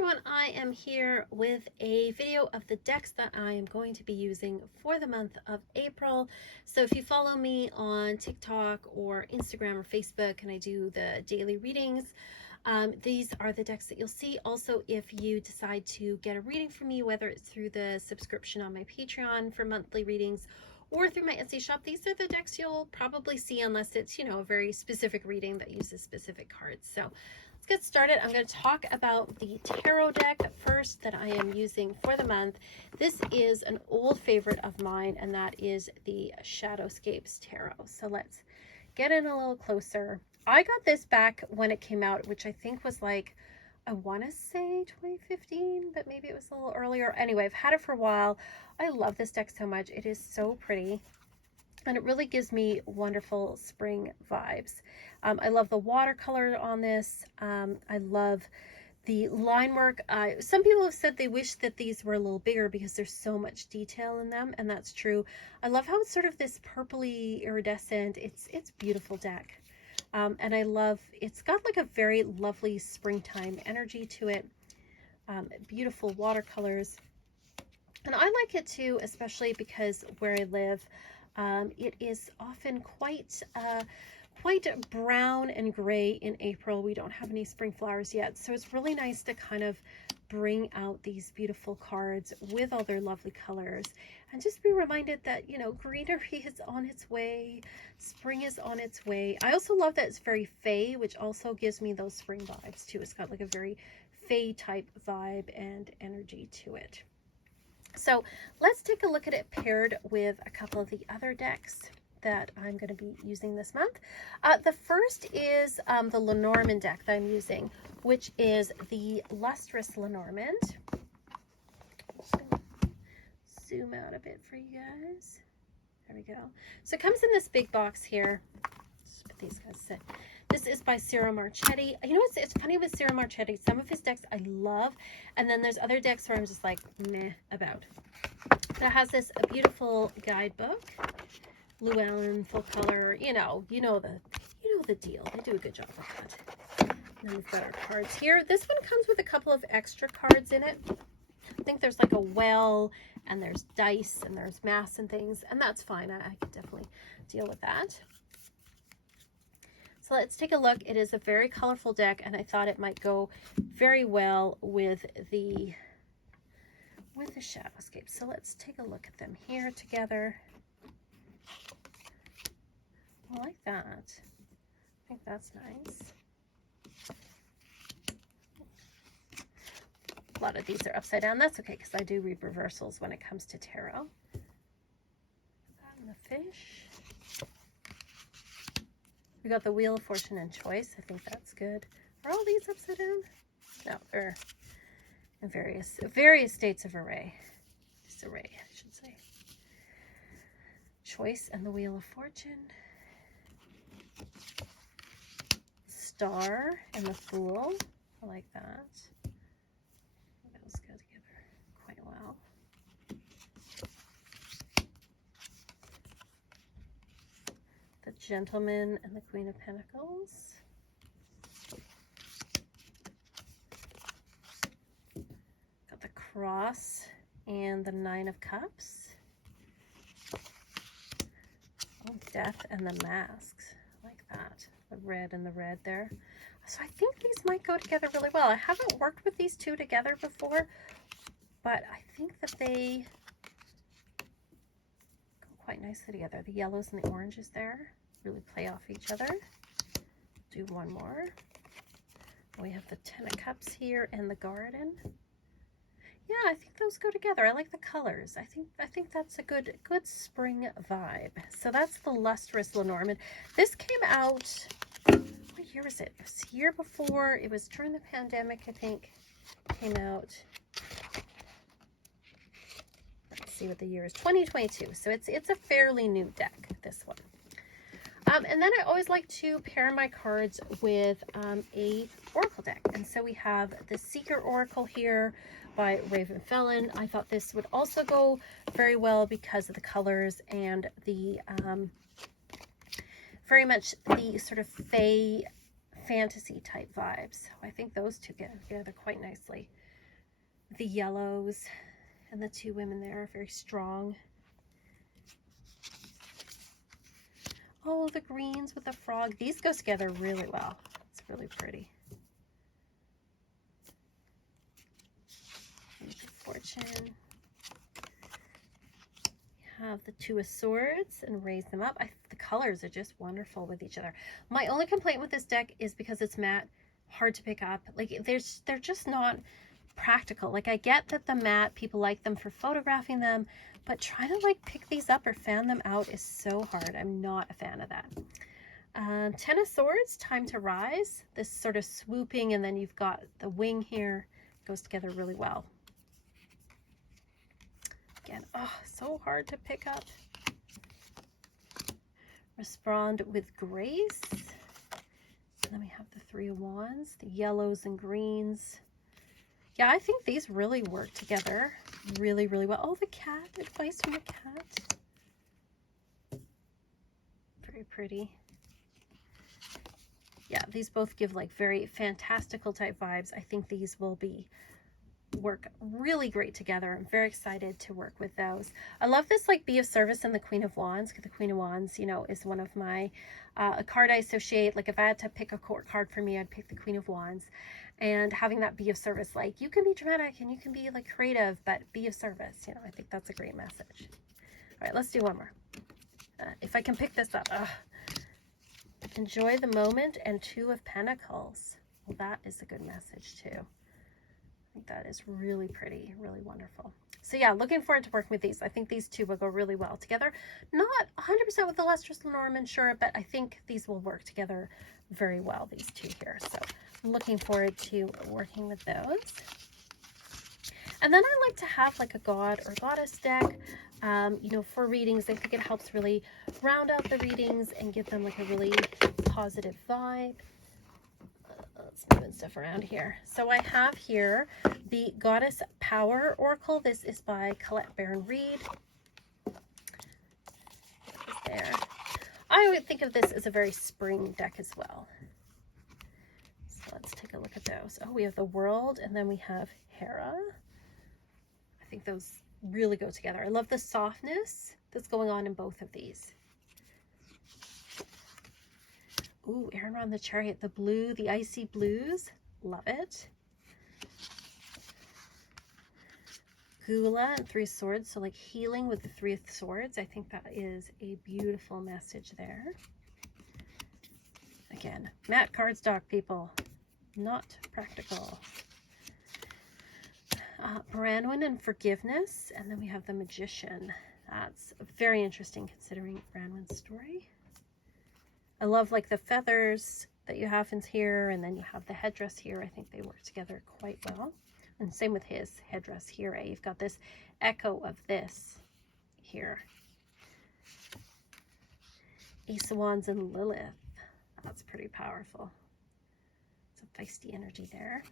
everyone, I am here with a video of the decks that I am going to be using for the month of April. So if you follow me on TikTok or Instagram or Facebook and I do the daily readings, these are the decks that you'll see. Also, if you decide to get a reading from me, whether it's through the subscription on my Patreon for monthly readings or through my Etsy shop, these are the decks you'll probably see unless it's, you know, a very specific reading that uses specific cards. So let's get started. I'm going to talk about the tarot deck first that I am using for the month. This is an old favorite of mine, and that is the Shadowscapes Tarot. So let's get in a little closer. I got this back when it came out, which I think was like, I want to say 2015, but maybe it was a little earlier. Anyway, I've had it for a while. I love this deck so much. It is so pretty. And it really gives me wonderful spring vibes. I love the watercolor on this. I love the line work. Some people have said they wish that these were a little bigger because there's so much detail in them, and that's true. I love how it's sort of this purpley iridescent. It's beautiful deck. And I love, it's got like a very lovely springtime energy to it. Beautiful watercolors. And I like it too, especially because where I live, it is often quite brown and gray in April. We don't have any spring flowers yet, so it's really nice to kind of bring out these beautiful cards with all their lovely colors and just be reminded that, you know, greenery is on its way, spring is on its way. I also love that it's very fey, which also gives me those spring vibes too. It's got like a very fey type vibe and energy to it. So let's take a look at it paired with a couple of the other decks that I'm going to be using this month. The first is the Lenormand deck that I'm using, which is the Lustrous Lenormand. Zoom out a bit for you guys. There we go. So it comes in this big box here. Just put these guys sit. This is by Ciro Marchetti. You know, it's funny with Ciro Marchetti. Some of his decks I love, and then there's other decks where I'm just like, meh about. So it has this beautiful guidebook, Llewellyn full color. You know the deal. They do a good job with that. And then we've got our cards here. This one comes with a couple of extra cards in it. I think there's like a well, and there's dice, and there's mass and things, and that's fine. I could definitely deal with that. So let's take a look. It is a very colorful deck, and I thought it might go very well with the Shadowscape. So let's take a look at them here together. I like that. I think that's nice. A lot of these are upside down. That's okay, because I do read reversals when it comes to tarot. And the fish. We got the Wheel of Fortune and Choice. I think that's good. Are all these upside down? No, they're in various states of array. Disarray, I should say. Choice and the Wheel of Fortune. Star and the Fool. I like that. Those go together quite well. The Gentleman and the Queen of Pentacles. Got the Cross and the Nine of Cups. Oh, Death and the Masks. I like that. The red and the red there. So I think these might go together really well. I haven't worked with these two together before, but I think that they go quite nicely together. The yellows and the oranges there really play off each other. Do one more. We have the Ten of Cups here and the Garden. Yeah, I think those go together. I like the colors. I think that's a good spring vibe. So that's the Lustrous Lenormand. This came out, what year was it? It was the year before. It was during the pandemic, I think. Came out. Let's see what the year is. 2022. So it's a fairly new deck, this one. And then I always like to pair my cards with a oracle deck. And so we have the Seeker Oracle here by Raven Felon. I thought this would also go very well because of the colors and the very much the sort of fey fantasy type vibes. So I think those two get together quite nicely. the yellows, and the two women there are very strong. Oh, the greens with the frog. These go together really well. It's really pretty. Fortune. Have the Two of Swords and raise them up. The colors are just wonderful with each other. My only complaint with this deck is because it's matte, hard to pick up. Like they're just not practical. Like I get that the matte, people like them for photographing them, but trying to like pick these up or fan them out is so hard. I'm not a fan of that. Ten of Swords, Time to Rise. This sort of swooping, and then you've got the wing here. Goes together really well. Again, oh, so hard to pick up. Respond with Grace. And then we have the Three of Wands, the yellows and greens. Yeah, I think these really work together really, really well. Oh, the cat, advice from the cat. Very pretty. Yeah, these both give like very fantastical type vibes. I think these will work really great together. I'm very excited to work with those. I love this like Be of Service and the Queen of Wands, because the Queen of Wands, you know, is one of my a card I associate. Like if I had to pick a card for me, I'd pick the Queen of Wands. And having that Be of Service, like you can be dramatic and you can be like creative, but be of service, you know, I think that's a great message. All right, let's do one more. If I can pick this up. Enjoy the moment and Two of Pentacles. Well, that is a good message too. I think that is really pretty, really wonderful. So yeah, looking forward to working with these. I think these two will go really well together. Not 100% with the Lustrous Lenormand, sure, but I think these will work together very well, these two here. So looking forward to working with those. And then I like to have like a God or Goddess deck, you know, for readings. I think it helps really round out the readings and give them like a really positive vibe. Let's move stuff around here. So I have here the Goddess Power Oracle. This is by Colette Baron-Reid. There. I would think of this as a very spring deck as well. So let's take a look at those. Oh, we have the World, and then we have Hera. I think those really go together. I love the softness that's going on in both of these. Ooh, Aaron the Chariot, the blue, the icy blues. Love it. Gula and Three Swords, so like healing with the Three of Swords. I think that is a beautiful message there. Again, matte cardstock, people. Not practical. Branwen and Forgiveness, and then we have the Magician. That's very interesting considering Branwen's story. I love like the feathers that you have in here, and then you have the headdress here. I think they work together quite well. And same with his headdress here. You've got this echo of this here. Ace of Wands and Lilith. That's pretty powerful. It's a feisty energy there.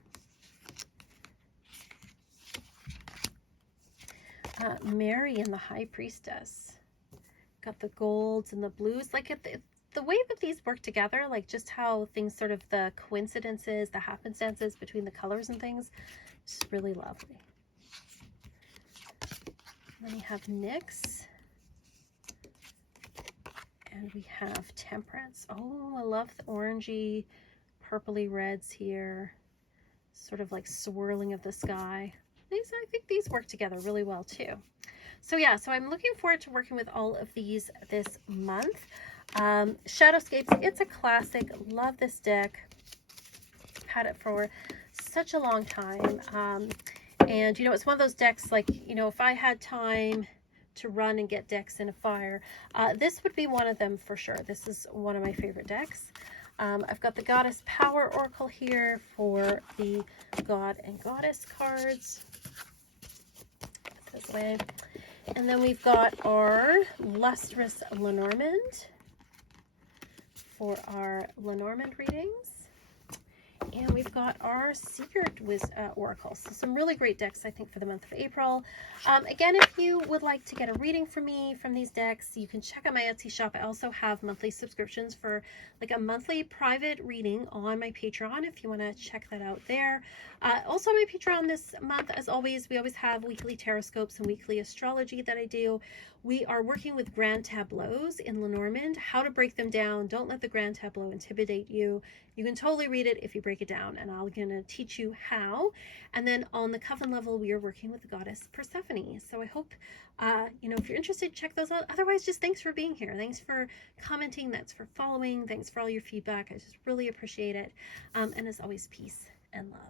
Mary and the High Priestess. Got the golds and the blues. Like the way that these work together, like just how things sort of the coincidences, the happenstances between the colors and things, just really lovely. And then we have Nyx. And we have Temperance. Oh, I love the orangey, purpley reds here. Sort of like swirling of the sky. I think these work together really well too. So yeah, so I'm looking forward to working with all of these this month. Shadowscapes, it's a classic. Love this deck. Had it for such a long time. And you know, it's one of those decks, like, you know, if I had time to run and get decks in a fire, this would be one of them for sure. This is one of my favorite decks. I've got the Goddess Power Oracle here for the God and Goddess cards. Put this away. And then we've got our Lustrous Lenormand for our Lenormand readings. And we've got our Secret Oracle. So some really great decks, I think, for the month of April. Again, if you would like to get a reading from me from these decks, you can check out my Etsy shop. I also have monthly subscriptions for like a monthly private reading on my Patreon, if you want to check that out there. Also on my Patreon this month, as always, we always have weekly tarot scopes and weekly astrology that I do. We are working with grand tableaus in Lenormand, how to break them down. Don't let the grand tableau intimidate you. You can totally read it if you break it down, and I'm going to teach you how. And then on the coven level, we are working with the goddess Persephone. So I hope, you know, if you're interested, check those out. Otherwise, just thanks for being here. Thanks for commenting. Thanks for following. Thanks for all your feedback. I just really appreciate it. And as always, peace and love.